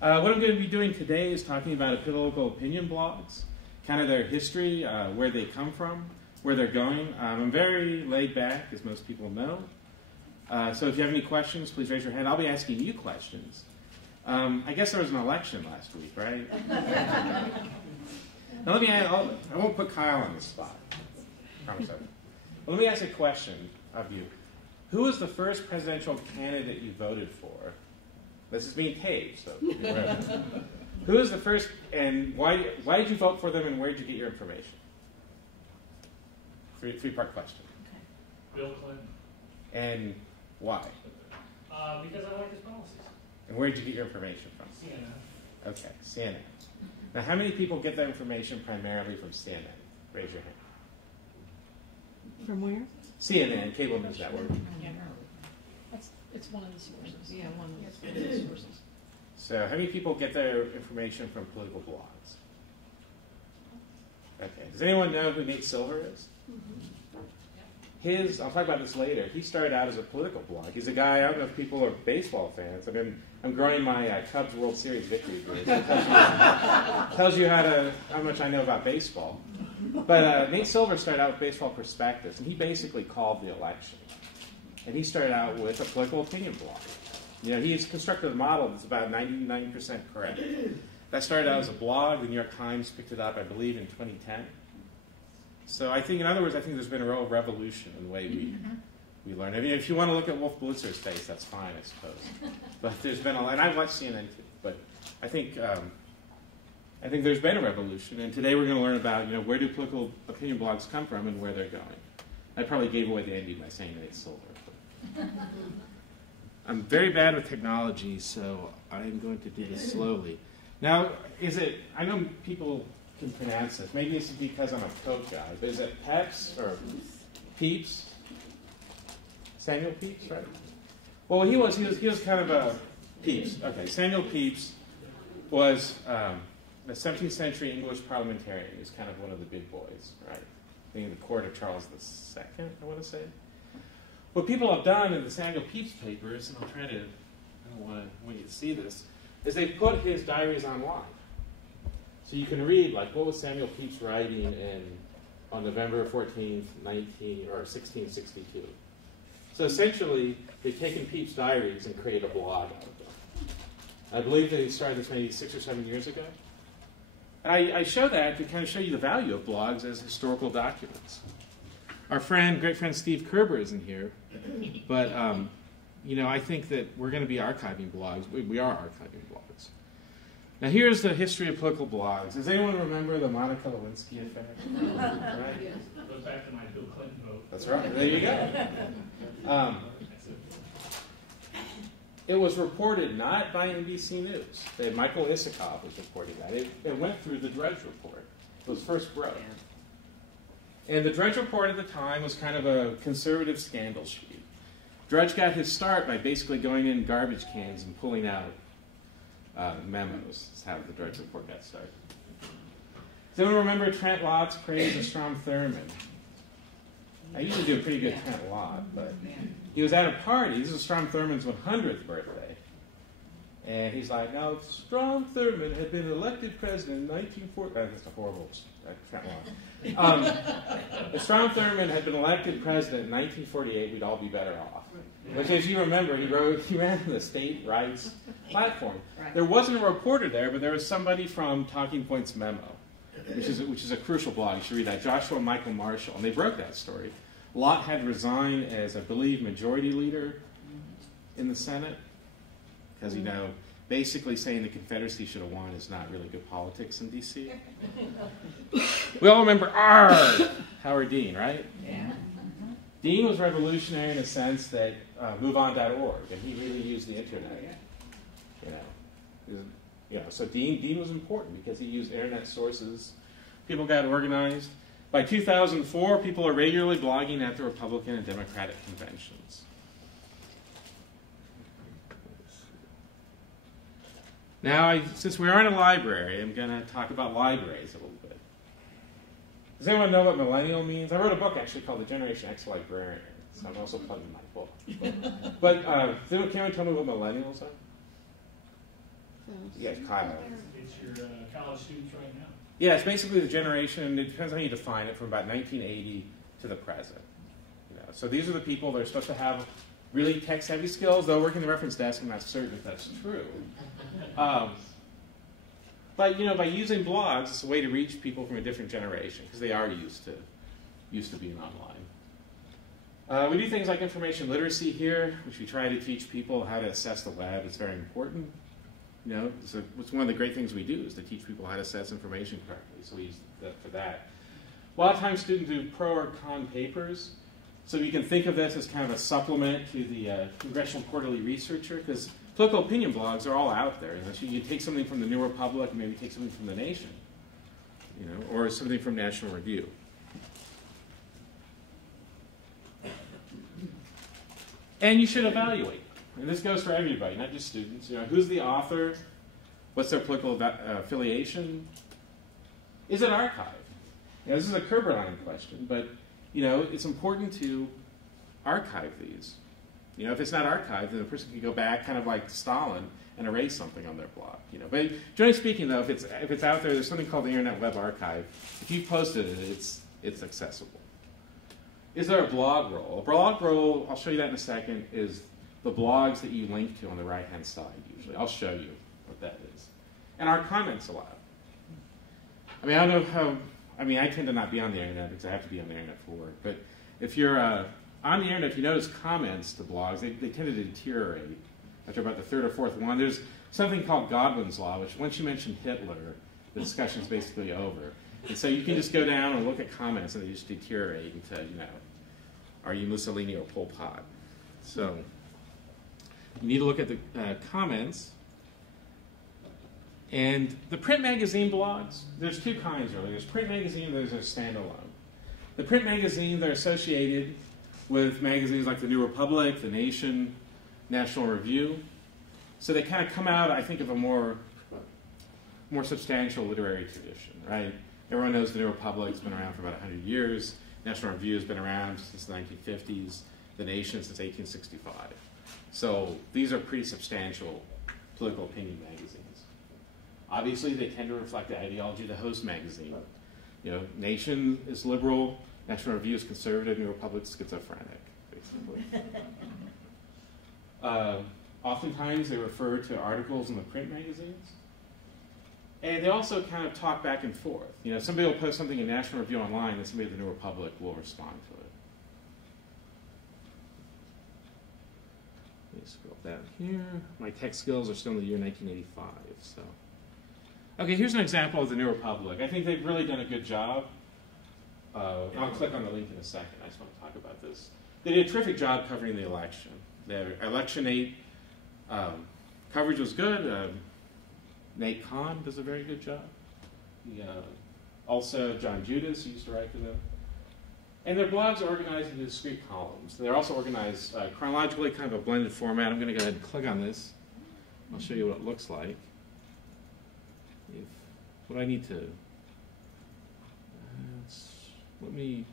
What I'm going to be doing today is talking about political opinion blogs, kind of their history, where they come from, where they're going. I'm very laid back, as most people know. So if you have any questions, please raise your hand. I'll be asking you questions. I guess there was an election last week, right? Now let me add, I won't put Kyle on the spot. Promise I won't. Well, let me ask a question of you. Who was the first presidential candidate you voted for? This is being taped, so who was the first, and why did you vote for them, and where did you get your information? Three-part question. Okay. Bill Clinton. And why? Because I like his policies. And where did you get your information from? CNN. Okay, CNN. Now, how many people get that information primarily from CNN? Raise your hand. From where? CNN, cable news network. It's one of the sources. Yeah, one of the sources. So how many people get their information from political blogs? Okay. Does anyone know who Nate Silver is? Mm-hmm. I'll talk about this later. He started out as a political blog. He's a guy, I don't know if people are baseball fans. I'm growing my Cubs World Series victory grid. It tells you how much I know about baseball. But Nate Silver started out with Baseball Prospectus, and he basically called the election. And he started out with a political opinion blog. You know, he's constructed a model that's about 99% correct. That started out as a blog. The New York Times picked it up, I believe, in 2010. So I think, in other words, I think there's been a real revolution in the way we learn. I mean, if you want to look at Wolf Blitzer's face, that's fine, I suppose. But there's been a lot, and I've watched CNN too. But I think there's been a revolution, and today we're going to learn about, you know, where do political opinion blogs come from and where they're going. I probably gave away the ending by saying Nate Silver. I'm very bad with technology, so I'm going to do this slowly. Now, I know people can pronounce this. Maybe this is because I'm a Coke guy, but is it Pepys or Pepys? Samuel Pepys, right? Well, he was kind of a Pepys. Okay, Samuel Pepys was a 17th century English parliamentarian. He was kind of one of the big boys, right? Being the court of Charles II, I want to say. What people have done in the Samuel Pepys papers, and I don't want you to see this, is they put his diaries online. So you can read, like, what was Samuel Pepys writing on November 14th, 1662. So essentially, they've taken Pepys' diaries and created a blog out of them. I believe they started this maybe 6 or 7 years ago. I show that to kind of show you the value of blogs as historical documents. Our great friend Steve Kerber isn't here, but you know, I think that we're going to be archiving blogs. We are archiving blogs. Now, here's the history of political blogs. Does anyone remember the Monica Lewinsky affair? Right? Yes. Goes back to my Bill Clinton vote. That's right. There you go. It was reported not by NBC News. Michael Isikoff was reporting that. It went through the Drudge Report. It was first broke. And the Drudge Report at the time was kind of a conservative scandal sheet. Drudge got his start by basically going in garbage cans and pulling out memos. That's how the Drudge Report got started. Does anyone remember Trent Lott's praise of Strom Thurmond? I usually do a pretty good Trent Lott, but he was at a party. This is Strom Thurmond's 100th birthday. And he's like, now, if Strom Thurmond had been elected president in 1940... that's a horrible Trent Lott. If Strom Thurmond had been elected president in 1948, we'd all be better off. Which, as you remember, he ran the state rights platform. There wasn't a reporter there, but there was somebody from Talking Points Memo, which is a crucial blog. You should read that. Joshua Michael Marshall. And they broke that story. Lott had resigned as, I believe, majority leader in the Senate. Because, you know, basically saying the Confederacy should have won is not really good politics in D.C. We all remember Howard Dean, right? Yeah. Dean was revolutionary in the sense that MoveOn.org, and he really used the internet. So Dean was important because he used internet sources. People got organized. By 2004, people are regularly blogging at the Republican and Democratic conventions. Now, since we are in a library, I'm going to talk about libraries a little bit. Does anyone know what millennial means? I wrote a book, actually, called The Generation X Librarian, so I'm also plugging my book. But can anyone tell me what millennials are? Yeah, Kyle. It's your college students right now. Yeah, it's basically the generation, it depends on how you define it, from about 1980 to the present. You know, so these are the people that are supposed to have really text-heavy skills, though working the reference desk, I'm not certain if that's true. But you know, by using blogs, it's a way to reach people from a different generation, because they are used to being online. We do things like information literacy here, which we try to teach people how to assess the web. It's very important. You know, it's one of the great things we do is to teach people how to assess information correctly. So we use that for that. A lot of times students do pro or con papers. So you can think of this as kind of a supplement to the Congressional Quarterly Researcher, because political opinion blogs are all out there. You know, so you take something from the New Republic, maybe take something from The Nation, you know, or something from National Review. And you should evaluate. And this goes for everybody, not just students. You know, who's the author? What's their political affiliation? Is it archived? You know, this is a Kerberline question, but you know, it's important to archive these. You know, if it's not archived, then the person can go back, kind of like Stalin, and erase something on their blog. You know, but generally speaking, though, if it's out there, there's something called the Internet Web Archive. If you posted it, it's accessible. Is there a blog role? A blog role, I'll show you that in a second, is the blogs that you link to on the right-hand side, usually. I'll show you what that is. And are comments allowed? I mean, I don't know how, I mean, I tend to not be on the internet because I have to be on the internet for work, but if you're on the internet, if you notice comments to blogs, they tend to deteriorate after about the third or fourth one. There's something called Godwin's Law, which once you mention Hitler, the discussion's basically over. And so you can just go down and look at comments and they just deteriorate into, you know, are you Mussolini or Pol Pot? So you need to look at the comments. And the print magazine blogs, there's two kinds really. There's print magazine, there's a standalone. The print magazine, they're associated with magazines like the New Republic, the Nation, National Review. So they kind of come out, I think, of a more substantial literary tradition, right? Everyone knows the New Republic's been around for about 100 years. National Review has been around since the 1950s. The Nation since 1865. So these are pretty substantial political opinion magazines. Obviously, they tend to reflect the ideology of the host magazine. You know, Nation is liberal, National Review is conservative, New Republic is schizophrenic, basically. Oftentimes, they refer to articles in the print magazines. And they also kind of talk back and forth. You know, somebody will post something in National Review online, and somebody at the New Republic will respond to it. Let me scroll down here. My tech skills are still in the year 1985, so. Okay, here's an example of the New Republic. I think they've really done a good job. I'll click on the link in a second. I just want to talk about this. They did a terrific job covering the election. Their Election 8 coverage was good. Nate Kahn does a very good job. Also, John Judas used to write for them. And their blogs are organized into discrete columns. They're also organized chronologically, kind of a blended format. I'm going to go ahead and click on this. I'll show you what it looks like. What I need to, let me,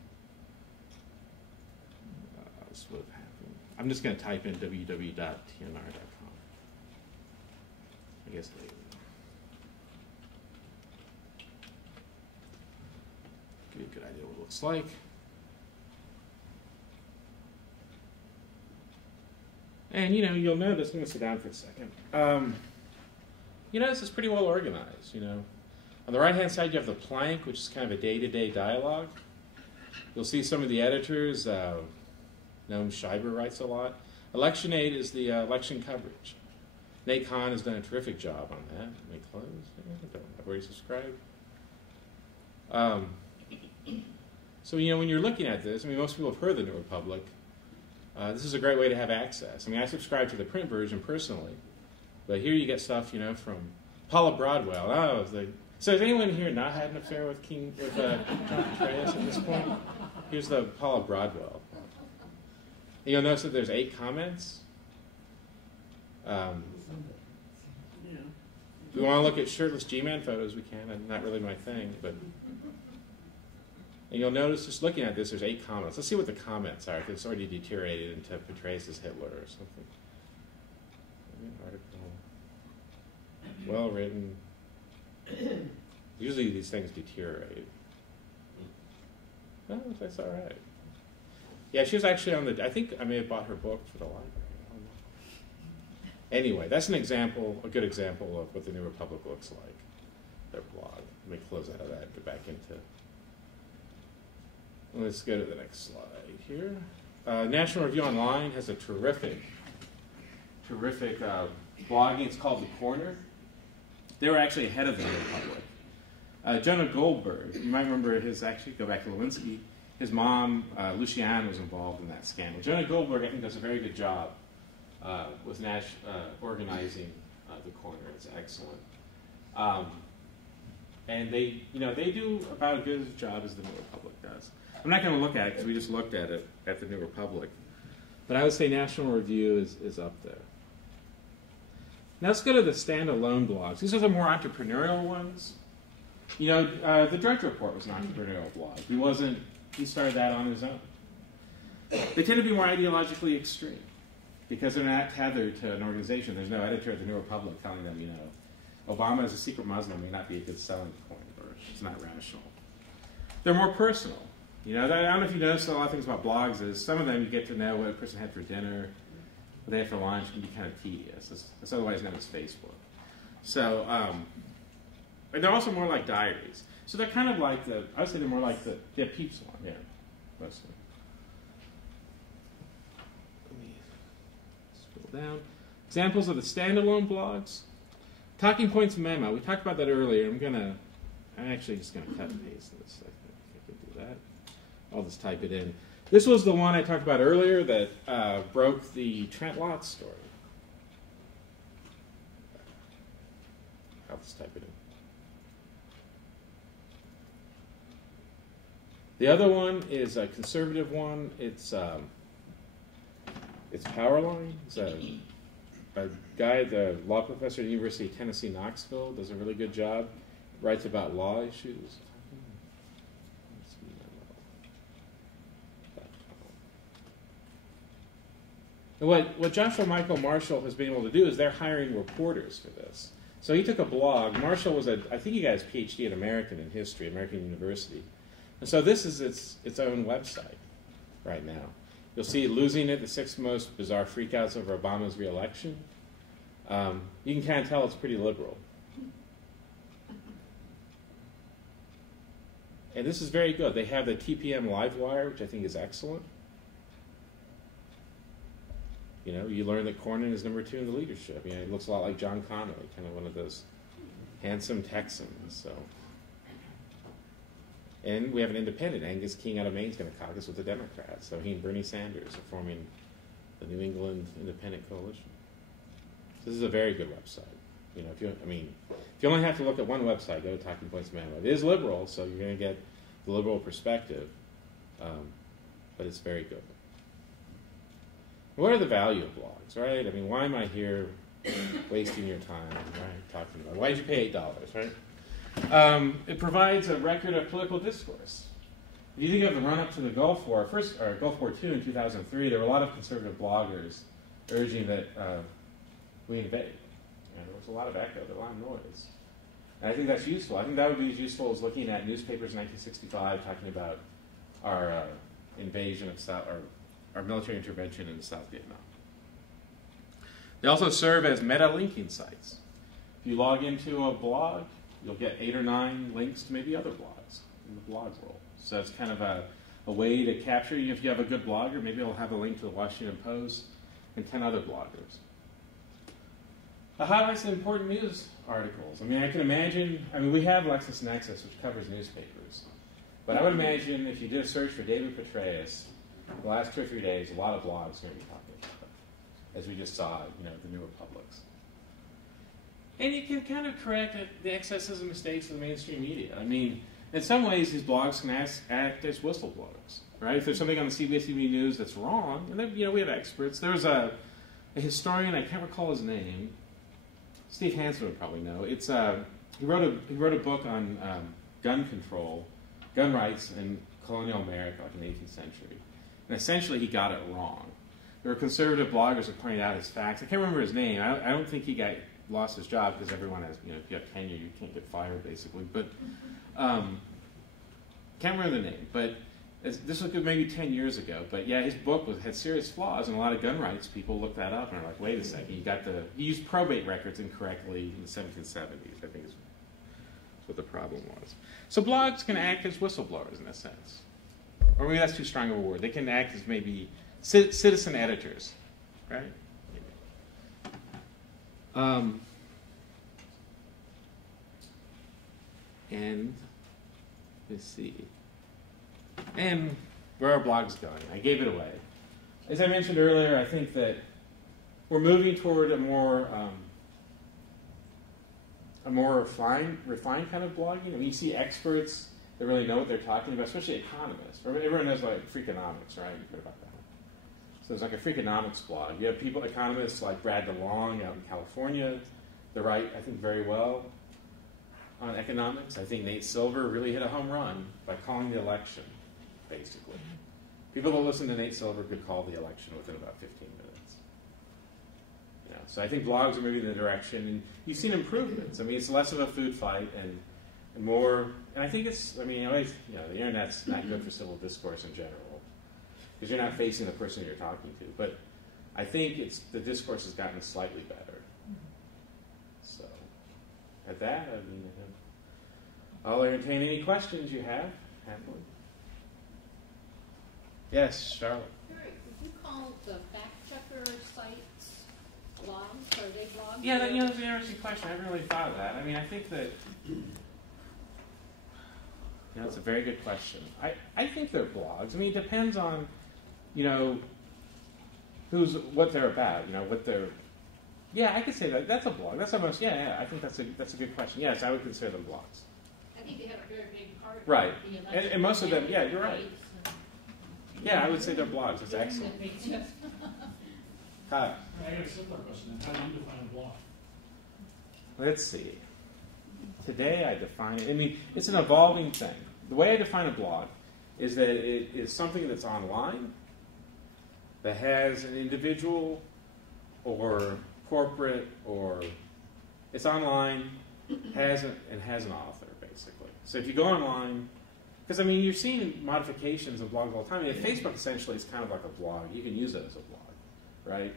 this would have happened. I'm just going to type in www.tnr.com. I guess later. Give you a good idea what it looks like. And you know, you'll notice, I'm going to sit down for a second. You notice it's pretty well organized, you know. On the right-hand side, you have the plank, which is kind of a day-to-day dialogue. You'll see some of the editors. Noam Schreiber writes a lot. Election Aid is the election coverage. Nate Kahn has done a terrific job on that. Let me close. I've already subscribed. So, you know, when you're looking at this, I mean, most people have heard of the New Republic. This is a great way to have access. I mean, I subscribe to the print version personally. But here you get stuff, you know, from Paula Broadwell. So has anyone here not had an affair with John Petraeus at this point? Here's the Paula Broadwell. And you'll notice that there's 8 comments. If we want to look at shirtless G-Man photos, we can. Not really my thing, but. And you'll notice, just looking at this, there's 8 comments. Let's see what the comments are, if it's already deteriorated into Petraeus as Hitler or something. Article. well written. Usually these things deteriorate. Oh, that's all right. Yeah, she was actually on the. I think I may have bought her book for the library. I don't know. Anyway, that's an example, a good example of what the New Republic looks like. Their blog. Let me close out of that and get back into. Let's go to the next slide here. National Review Online has a terrific blogging. It's called The Corner. They were actually ahead of the New Republic. Jonah Goldberg, you might remember his, actually, go back to Lewinsky, his mom, Lucianne, was involved in that scandal. Jonah Goldberg, I think, does a very good job with organizing The Corner. It's excellent. And they do about as good a job as the New Republic does. I'm not going to look at it because we just looked at it at the New Republic. But I would say National Review is up there. Now let's go to the standalone blogs. These are the more entrepreneurial ones. The Drudge Report was an entrepreneurial blog. He started that on his own. They tend to be more ideologically extreme because they're not tethered to an organization. There's no editor at the New Republic telling them, Obama is a secret Muslim may not be a good selling point, or it's not rational. They're more personal. I don't know if you noticed a lot of things about blogs is some of them you get to know what a person had for dinner, what they had for lunch, can be kind of tedious. It's otherwise known as Facebook. So, and they're also more like diaries. So they're kind of like I would say they're more like the Pepys one, yeah, mostly. Let me scroll down. Examples of the standalone blogs. Talking Points Memo. We talked about that earlier. I'm actually just going to cut and paste this. I think I can do that. I'll just type it in. This was the one I talked about earlier that broke the Trent Lott story. I'll just type it in. The other one is a conservative one. It's Powerline. It's a guy, the law professor at the University of Tennessee, Knoxville, does a really good job. Writes about law issues. And what Joshua Michael Marshall has been able to do is they're hiring reporters for this. So he took a blog. Marshall was I think he got his PhD in American in history, American University. And so this is its own website right now. You'll see Losing It, the 6 most bizarre freakouts over Obama's re-election. You can kind of tell it's pretty liberal. And this is very good. They have the TPM Livewire, which I think is excellent. You learn that Cornyn is number 2 in the leadership. He looks a lot like John Connolly, kind of one of those handsome Texans. So, and we have an independent. Angus King out of Maine is going to caucus with the Democrats. So he and Bernie Sanders are forming the New England Independent Coalition. So this is a very good website. If you only have to look at one website, go to Talking Points Memo. It is liberal, so you're going to get the liberal perspective, but it's very good. What are the value of blogs, right? Why am I here wasting your time, right, talking about it? Why did you pay $8, right? It provides a record of political discourse. If you think of the run-up to the Gulf War, Gulf War II in 2003, there were a lot of conservative bloggers urging that we invade. There was a lot of echo, there was a lot of noise. And I think that's useful. I think that would be as useful as looking at newspapers in 1965 talking about our invasion of our military intervention in South Vietnam. They also serve as meta-linking sites. If you log into a blog, you'll get 8 or 9 links to maybe other blogs in the blog world. So it's kind of a way to capture, if you have a good blogger, maybe it'll have a link to the Washington Post and 10 other bloggers. It highlights the important news articles. I can imagine, we have LexisNexis, which covers newspapers. But I would imagine if you did a search for David Petraeus, the last 2 or 3 days, a lot of blogs are going to be talking about it, as we just saw, the New Republics. And you can kind of correct the excesses and mistakes of the mainstream media. In some ways, these blogs can act as whistleblowers, right? If there's something on the CBS TV News that's wrong, and then, we have experts. There was a historian, I can't recall his name. Steve Hansen would probably know. It's he wrote a book on gun control, gun rights in colonial America, like in the 18th century. And essentially, he got it wrong. There were conservative bloggers that pointed out his facts. I can't remember his name. I don't think he got lost his job because everyone has, if you have tenure, you can't get fired, basically. But can't remember the name. But this was maybe 10 years ago. But yeah, his book had serious flaws, and a lot of gun rights people looked that up and are like, wait a second, he used probate records incorrectly in the 1770s. I think is what the problem was. So blogs can act as whistleblowers in a sense. Or maybe that's too strong of a word. They can act as maybe citizen editors, right? And let's see. And where are blogs going? I gave it away. As I mentioned earlier, I think that we're moving toward a more refined kind of blogging. I mean, you see experts that really know what they're talking about, especially economists. Everyone knows like Freakonomics, right? You've heard about that. So there's like a Freakonomics blog. You have economists like Brad DeLong out in California. They write, I think, very well on economics. I think Nate Silver really hit a home run by calling the election, basically. People that listen to Nate Silver could call the election within about 15 minutes. So I think blogs are moving in the direction, and you've seen improvements. I mean, it's less of a food fight and more, and I think it's, the internet's not good for civil discourse in general, because you're not facing the person you're talking to. But I think the discourse has gotten slightly better. So at that, I'll entertain any questions you have, happily. Yes, Charlotte. Erik, would you call the fact-checker sites blogs? Are they blogs? Yeah, that's an interesting question. I haven't really thought of that. I mean, I think that it's a very good question. I think they're blogs. I mean, it depends on what they're about. What they're. Yeah, I could say that. That's a blog. That's almost. Yeah. I think that's a good question. Yes, I would consider them blogs. I think they have a very big part. Right, Of the election and most of them. Yeah, you're right. Yeah, I would say they're blogs. That's excellent. Hi. I got a simpler question. How do you define a blog? Let's see. Today I define it. I mean, it's an evolving thing. The way I define a blog is that it is something that's online that has an individual or corporate or it's online, has an author, basically. So if you go online, because you're seeing modifications of blogs all the time. Facebook essentially is kind of like a blog. You can use it as a blog, right?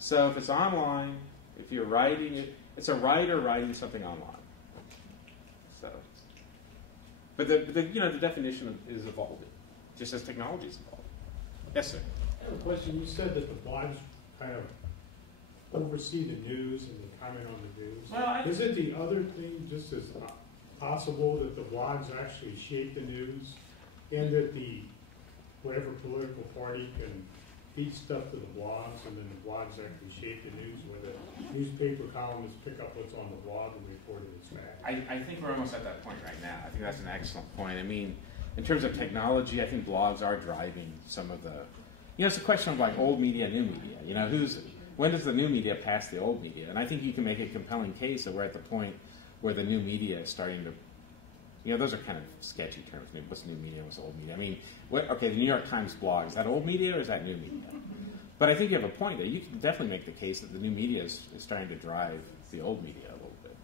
So if it's online, if you're writing it, it's a writer writing something online. So, but the definition is evolving, just as technology is evolving. Yes, sir. I have a question. You said that the blogs kind of oversee the news and they comment on the news. Well, is it the other thing just as possible that the blogs actually shape the news, and that the whatever political party can feed stuff to the blogs, and then the blogs actually shape the news, where the newspaper columnists pick up what's on the blog and report it as fact? I think we're almost at that point right now. I think that's an excellent point. I mean, in terms of technology, I think blogs are driving some of the. It's a question of like old media, new media. When does the new media pass the old media? And I think you can make a compelling case that we're at the point where the new media is starting to, those are kind of sketchy terms. What's new media, what's old media? I mean, the New York Times blog, is that old media or is that new media? But I think you have a point there. You can definitely make the case that the new media is starting to drive the old media a little bit.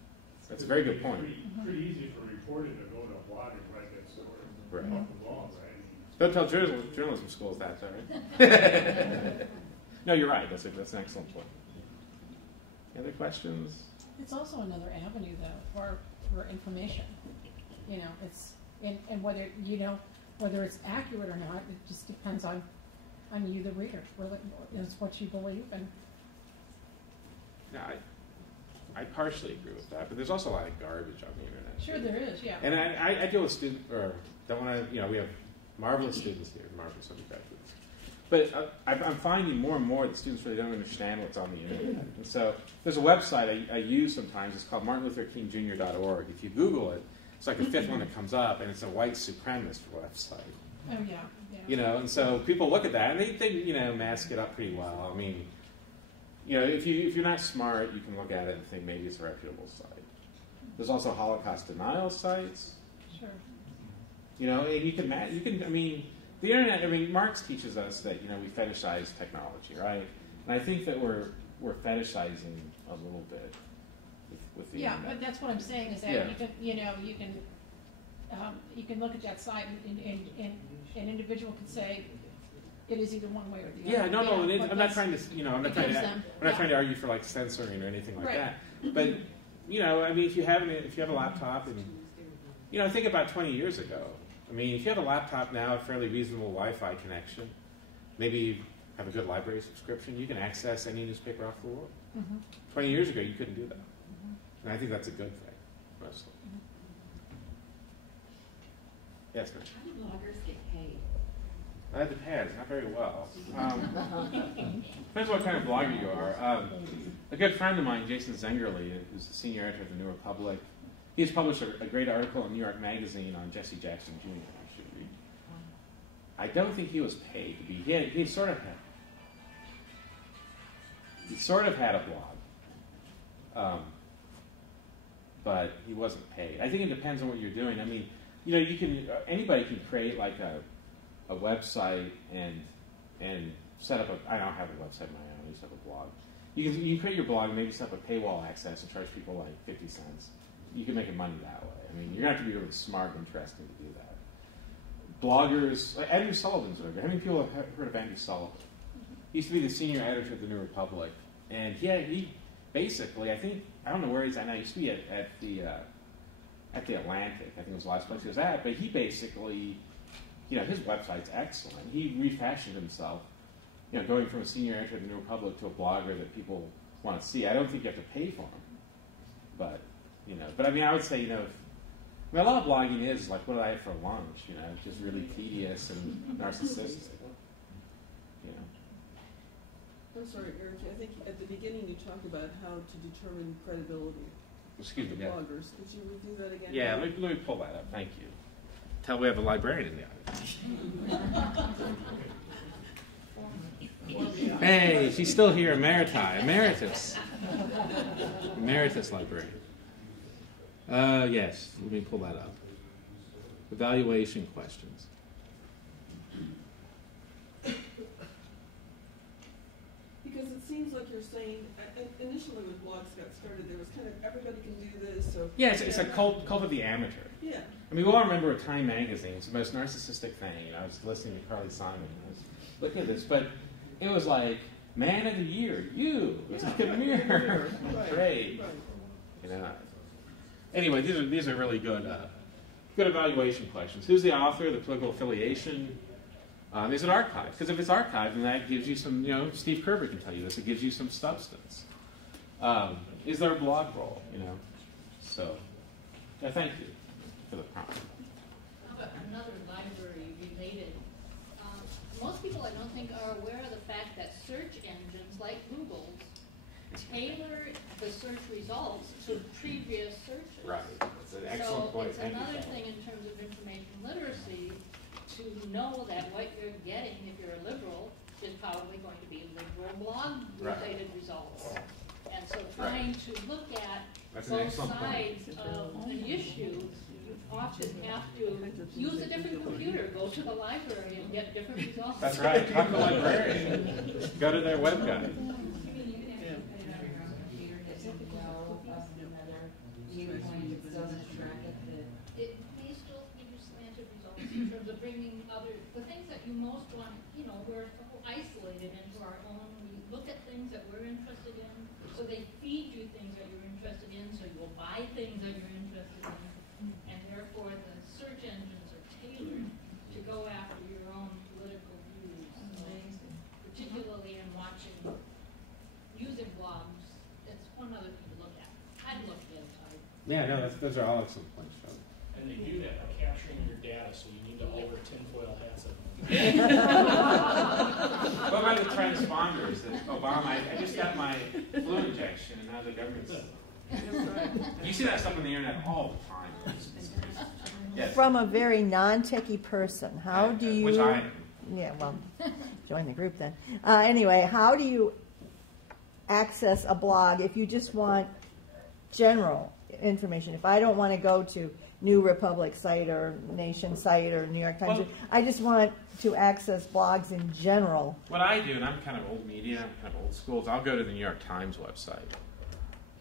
That's a very good point. Pretty easy for a reporter to go to a blog and write that story. Right. Off the blog, right? Don't tell journalism schools that, sorry. No, you're right. That's an excellent point. Any other questions? It's also another avenue, though, for information. It's and whether it's accurate or not, it just depends on you, the reader. Whether it's what you believe. And Yeah, I partially agree with that, but there's also a lot of garbage on the internet. Sure, there is. Yeah. And I deal with students, or don't want to. We have marvelous students here, marvelous undergraduates. But I'm finding more and more that students really don't understand what's on the internet. And so there's a website I use sometimes. It's called martinlutherkingjr.org. If you Google it, it's like the fifth one that comes up, and it's a white supremacist website. Oh, yeah. And so people look at that, and they mask it up pretty well. I mean, if you're not smart, you can look at it and think maybe it's a reputable site. There's also Holocaust denial sites. Sure. And you can, the internet, Marx teaches us that, we fetishize technology, right? And I think that we're fetishizing a little bit Yeah, but that's what I'm saying is that Yeah. you can, you can look at that site and an individual can say it is either one way or the other. Yeah, no, but I'm not trying to, I'm not trying to, them, I'm not trying to argue for like censoring or anything like Right. that. But I mean, if you have a laptop and think about 20 years ago. I mean, if you have a laptop now, a fairly reasonable Wi-Fi connection, maybe you have a good library subscription, you can access any newspaper off the world. 20 years ago, you couldn't do that. And I think that's a good thing, mostly. Yes, ma'am. How do bloggers get paid? That depends, not very well. Depends what kind of blogger you are. A good friend of mine, Jason Zengerle, who's the senior editor of the New Republic, he's published a great article in New York Magazine on Jesse Jackson Jr. You should read. I don't think he was paid to be. He sort of had a blog, but he wasn't paid. I think it depends on what you're doing. I mean, anybody can create like a website and set up I don't have a website of my own. I just have a blog. You can create your blog and maybe set up a paywall access and charge people like 50 cents. You can make money that way. I mean, you're going to have to be really smart and interesting to do that. Bloggers, like Andrew Sullivan's over. How many people have heard of Andrew Sullivan? He used to be the senior editor of the New Republic. And he basically, I don't know where he's at now. He used to be at the Atlantic. I think it was the last place he was at. But he basically, his website's excellent. He refashioned himself, going from a senior editor of the New Republic to a blogger that people want to see. I don't think you have to pay for him. But I mean, I would say, a lot of blogging is like, what do I have for lunch? It's just really tedious and narcissistic. I'm sorry, Erik, I think at the beginning you talked about how to determine credibility Excuse me. of Yeah. bloggers. Could you redo that again? Yeah, let me pull that up. Thank you. Tell we have a librarian in the audience. Hey, she's still here, emeritus librarian. Yes, let me pull that up. Evaluation questions. Because it seems like you're saying, initially when blogs got started, there was kind of everybody can do this. So Yeah, it's a cult of the amateur. Yeah. I mean, we all remember Time magazine. It's the most narcissistic thing. I was listening to Carly Simon. I was looking at this, but it was like, man of the year, you. It was like a mirror. Great. Anyway, these are really good evaluation questions. Who's the author? The political affiliation? Is it archived? Because if it's archived, then that gives you some. Steve Kerber can tell you this. It gives you some substance. Is there a blog role? So, thank you for the prompt. How about another library-related? Most people, I don't think, are aware of the fact that search engines like Google's tailor the search results to previous searches. Right. That's an excellent point. So it's another thing in terms of information literacy to know that what you're getting, if you're a liberal, is probably going to be liberal blog-related results. And so trying to look at both sides of an issue, you often have to use a different computer, go to the library and get different results. That's right. Talk to the librarian. Go to their web guide. It may still give you slanted results in terms of bringing the things that you most want, we're so isolated into our own, we look at things that we're interested in, so they feed you things that you're interested in, so you'll buy things that you're interested in, and therefore the search engines are tailored to go after your own political views. So, particularly in using blogs, it's one other thing to look at. I'd look at it. Yeah, no, those are all excellent points, Sean. And they do that by capturing your data, so you need to all wear tinfoil hats at them. What about the transponders that Obama, I just got my flu injection and now the government's... You see that stuff on the internet all the time. Yes. From a very non-techie person, how do you... Which I am. Yeah, well, join the group then. Anyway, how do you access a blog if you just want general information? If I don't want to go to New Republic site or Nation site or New York Times, I just want to access blogs in general. What I do, and I'm kind of old media, I'm kind of old school, is I'll go to the New York Times website.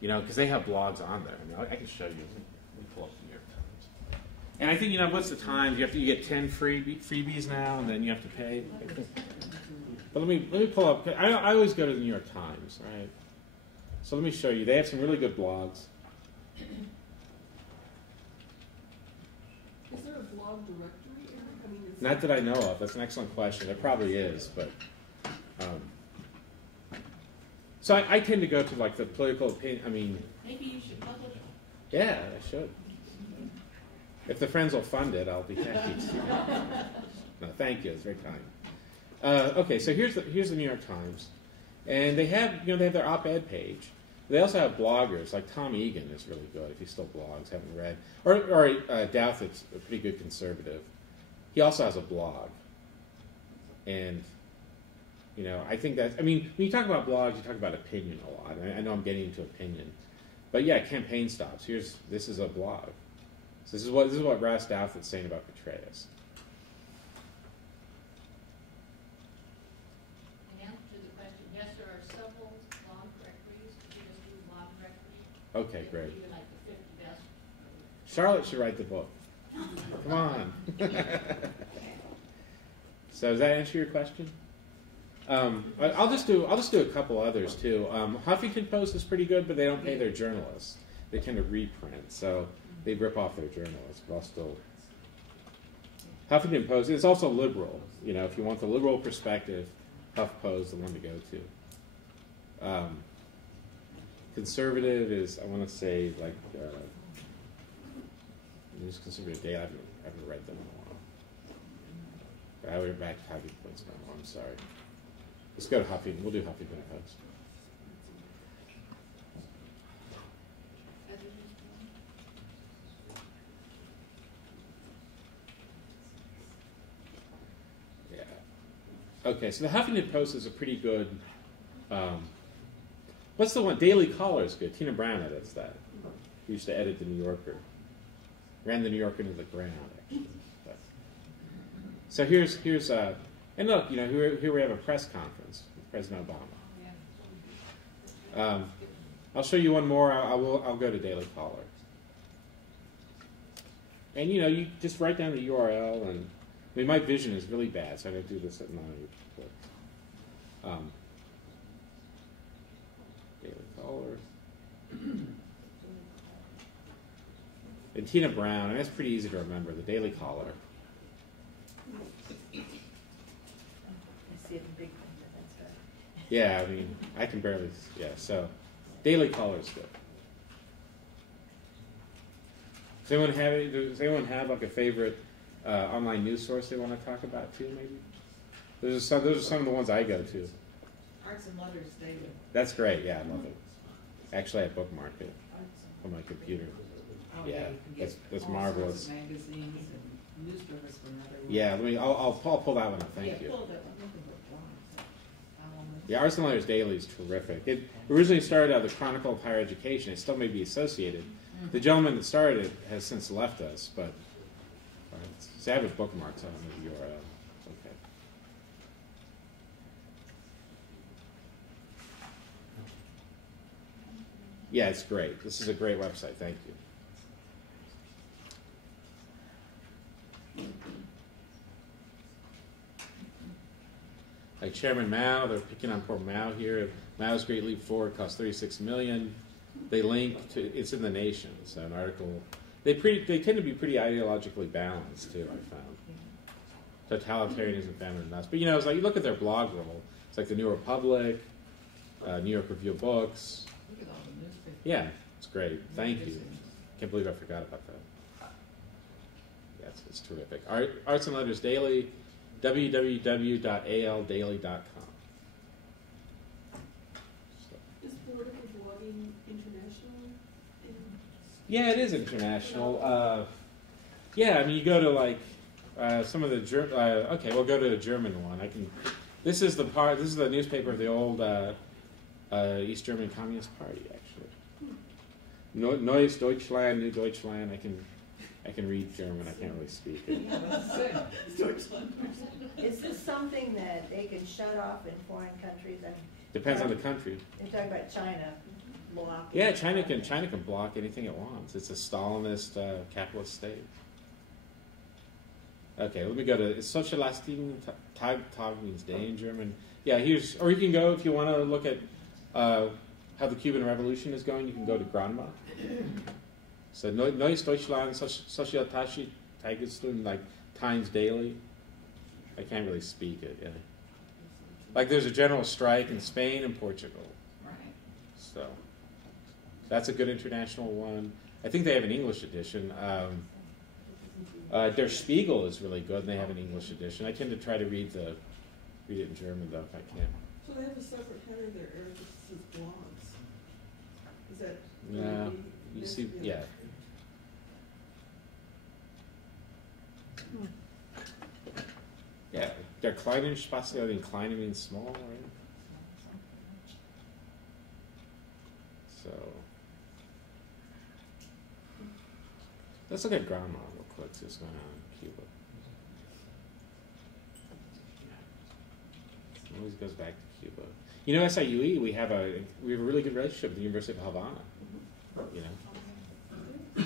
You know, because they have blogs on there. I mean, I can show you. Let me pull up the New York Times. And I think, you know, what's the Times? You get 10 freebies now, and then you have to pay. But let me pull up. I always go to the New York Times, right? So let me show you. They have some really good blogs. Is there a blog directory, Erik? I mean, is Not that I know of. That's an excellent question. There probably is, but so I tend to go to like the political opinion. I mean, Maybe you should publish it. yeah, I should. If the Friends will fund it, I'll be happy to. No, thank you. It's very kind. Okay, so here's the New York Times, and they have their op-ed page. They also have bloggers like Tom Egan is really good. If he still blogs, haven't read, or Douthit's a pretty good conservative. He also has a blog, and you know I think that when you talk about blogs, you talk about opinion a lot. I know I'm getting into opinion, but yeah, campaign stops. This is a blog. So this is what Ross Douthit's saying about Petraeus. In answer to the question, yes, there are several blog directories. You just do blog directory. Okay, great. Even like the 50 best. Charlotte should write the book. Come on. So does that answer your question? I'll just do a couple others too. Huffington Post is pretty good, but they don't pay their journalists. They tend to reprint, so they rip off their journalists. But I'll still. Huffington Post is also liberal. You know, if you want the liberal perspective, HuffPo is the one to go to. Conservative is, I want to say, like News Conservative Day. I haven't read them in a while. But I went back to Huffington Post now. I'm sorry. Let's go to Huffington. We'll do Huffington Post. Yeah. Okay, so the Huffington Post is a pretty good. What's the one? Daily Caller is good. Tina Brown edits that. Who used to edit the New Yorker. Ran the New Yorker into the ground, actually. But, so here's and look, you know, here we have a press conference with President Obama. I'll show you one more. I'll go to Daily Caller. And you know, you just write down the URL, and I mean, my vision is really bad, so I got to do this at night. But, Daily Caller. And Tina Brown, and that's pretty easy to remember, the Daily Caller. I see it in big print, that's right. Yeah, I mean, I can barely, yeah, so Daily Caller is good. Does anyone have like a favorite online news source they want to talk about too, maybe? Those are some of the ones I go to. Arts and Letters Daily. That's great, yeah, I love it. Actually, I bookmarked it on my computer. Oh, Yeah, you can get that's all marvelous. sorts of magazines and newspapers from another. Yeah, I'll pull that one up, thank you. Yeah, pull that one. Nothing but blogs. Yeah, Arts and Letters Daily is terrific. It originally started out as the Chronicle of Higher Education. It still may be associated. The gentleman that started it has since left us, but so I have it bookmarked on the URL. Okay. Yeah, it's great. This is a great website. Thank you. Like Chairman Mao, they're picking on poor Mao here. Mao's Great Leap Forward cost $36 million. They link to, it's in the Nation, so an article. They tend to be pretty ideologically balanced too, I found. Totalitarianism, famine, and us. But you know, it's like you look at their blog roll. It's like the New Republic, New York Review of Books. Look at all the newspapers. Yeah, it's great. Thank you. Can't believe I forgot about that. Yeah, it's terrific. Arts and Letters Daily, www.aldaily.com. Is political blogging international? Yeah, it is international. Yeah, I mean, you go to like some of the okay, we'll go to the German one. This is the newspaper of the old East German Communist Party, actually. Neues Deutschland, New Deutschland. I can read German. I can't really speak it. Is this something that they can shut off in foreign countries? Depends on the country. They're talking about China. block. Yeah, China can block anything it wants. It's a Stalinist capitalist state. Okay, let me go to Sozialistin Tag means day in German. Yeah, or you can go if you want to look at how the Cuban Revolution is going. You can go to Granma. So Neues Deutschland, Sozialistische Tagesstunden, like Times Daily. I can't really speak it. Yeah. Like there's a general strike in Spain and Portugal. Right. So that's a good international one. I think they have an English edition. Der Spiegel is really good, and they have an English edition. I tend to try to read it in German, though, if I can. So they have a separate header there, Erik, that says blogs. Is that? No, you see, yeah. Yeah, der kleinen Spaß, I think kleine means small, right? So, let's look at Grandma real quick, see what's going on in Cuba. It always goes back to Cuba. You know, SIUE, we have a really good relationship with the University of Havana. You know,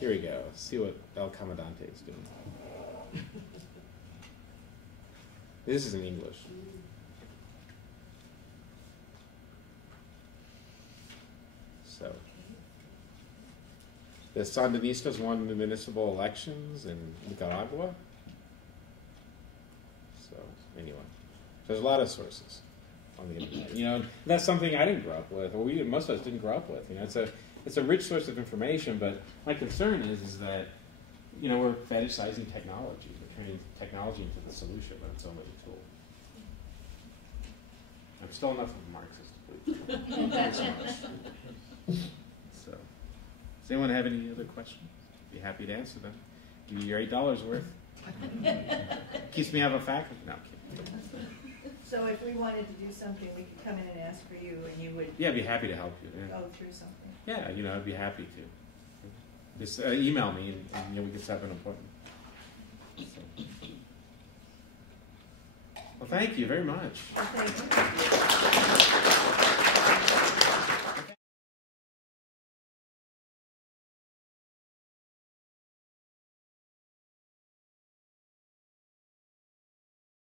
here we go. See what El Comandante is doing. This is in English. So, the Sandinistas won the municipal elections in Nicaragua. So, anyway, there's a lot of sources on the internet. You know, that's something I didn't grow up with, or most of us didn't grow up with. You know, it's a rich source of information, but my concern is that, you know, we're fetishizing technology. We're turning technology into the solution, but it's only a tool. I'm still enough of a Marxist, please. So, does anyone have any other questions? Be happy to answer them. Give you your $8 worth. Keeps me out of a faculty. No, I'm kidding. So if we wanted to do something, we could come in and ask for you, and you would Yeah, I'd be happy to help you. Yeah. go through something. Yeah, you know, I'd be happy to. Just email me, and you know, we can set up an appointment. So. Well, thank you very much. Well, thank you.